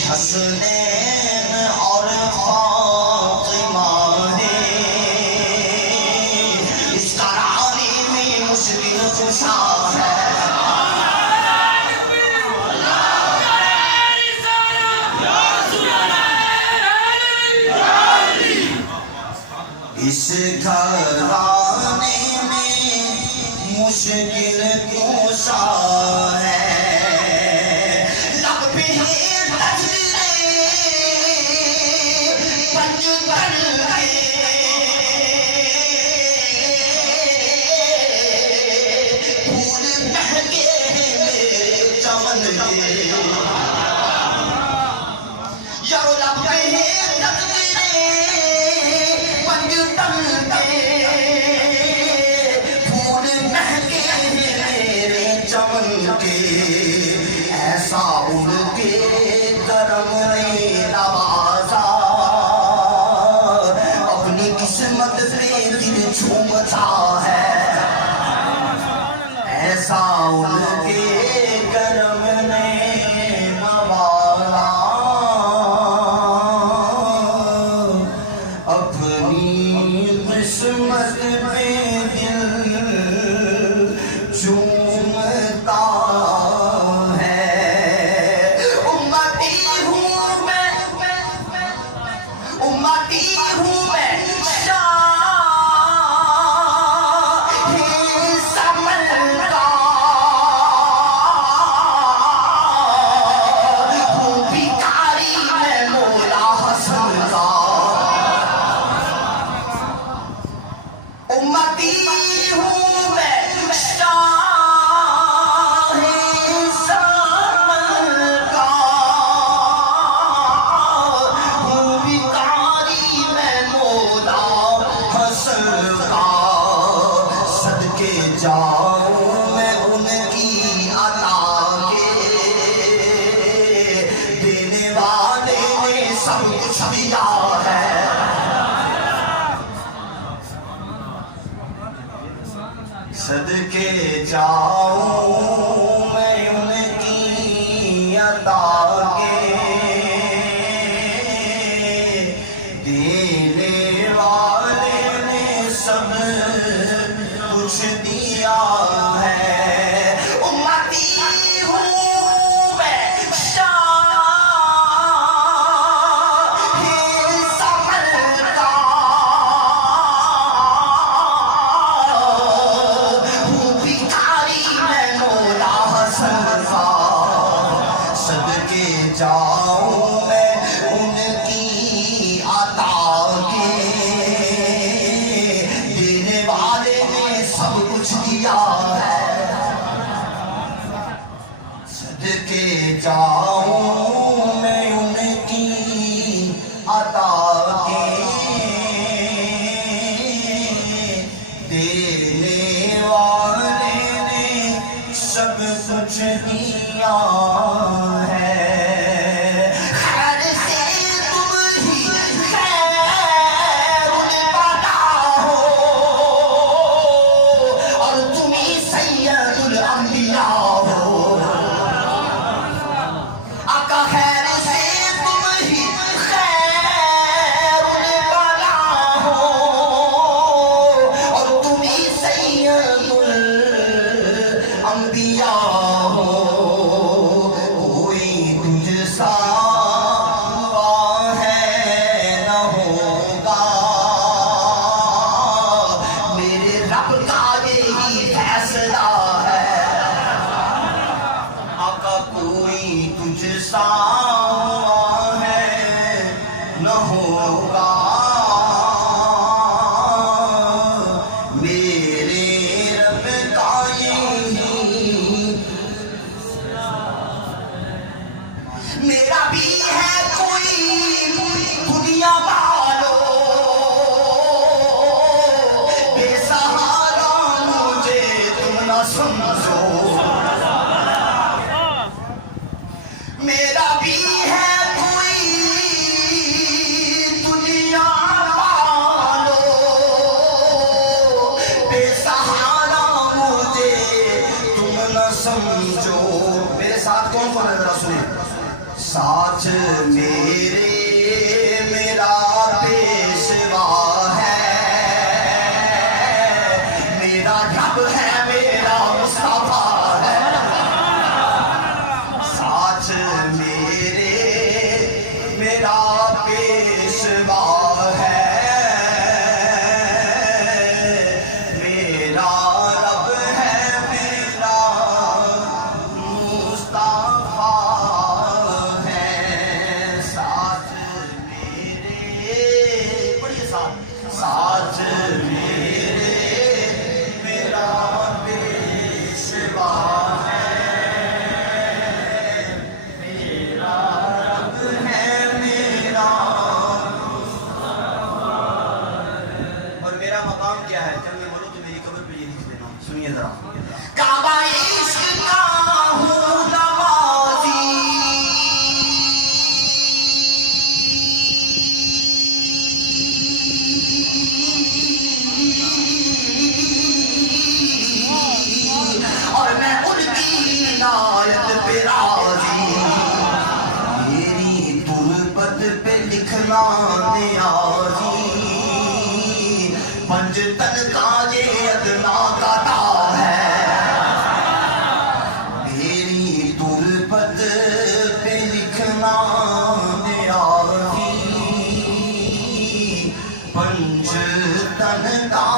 حسنین اور فاطمہ ہے، اس ترانے میں مشکل کشا ہے۔ اس گھرانے میں مشکل کشا ہے، لب پہ ہے تجویزیں پنج کر کے، پھول مہکے میرے چمن کے، یارو لب پہ ہے تجویزیں پنج کر کے، پھول مہکے میرے چمن کے، ایسا ان کے کرم نے نوازا، اپنی قسمت پہ دل جھومتا ہے، ایسا ان کے کرم نے نوازا، اپنی قسمت پہ دل جھومتا ہے۔ امتی ہوں میں شاہ سمن کا، ہوں بھکاری میں مولا حسن کا، امتی ہوں میں شاہ سمن کا، ہوں بھکاری میں مولا حسن کا، صدقے جاؤں میں ان کی عطا کے، دینے والے نے سب کچھ دیا ہے، صدقے جاؤں میں ان کی عطا کے، دینے والے نے سب کچھ دیا ہے۔ امتی ہوں میں شاہ سمن کا، ہوں بھکاری میں مولا حسن کا، صدقے جاؤں میں ان کی عطا کے، دینے والے نے سب کچھ دیا ہے، صدقے جاؤں میں ان کی عطا کے، دینے والے نے سب کچھ دیا ہے۔ خیر سے تم ہی خیر البلا ہو، اور تم ہی سید الانبیاء ہو، آقا خیر سے تم ہی خیر البلا ہو، اور تم ہی سید الانبیاء ہو، کوئی تجھ سا ہوا ہے نہ ہوگا، میرے رب کا یہی فیصلہ ہے، آقا کوئی تجھ سا ہوا ہے نہ ہوگا، میرے رب کا یہی، میرا بھی ہے کوئی دنیا والو، بے سہارا مجھے تم نہ سمجھو، میرا بھی ہے کوئی دنیا والو، بے سہارا مجھے تم نہ سمجھو۔ میرے ساتھ کون کون ہے ذرا سنیں، ساتھ میرے میرا پیشوا ہے، میرا رب ہے میرا مصطفیٰ ہے، ساتھ میرے میرا پیشوا ہے، میرا رب ہے میرا مصطفیٰ ہے، ساتھ میرے پڑھیے ساتھ میرے میرا پیشوا ہے، میرا رب ہے میرا، اور میرا مقام کیا ہے؟ جب میں مروں تو میری قبر پہ یہ لکھ دینا، سنیے ذرا، کعبہ عشق کا ہوں نوازی، اور میں ان کی عنایت پہ راضی، میری تربت پہ لکھنا نیازی، پنجتن کا یہ ادنا گاتا ہے، میری تربت پہ لکھنا نیازی، پنجتن کا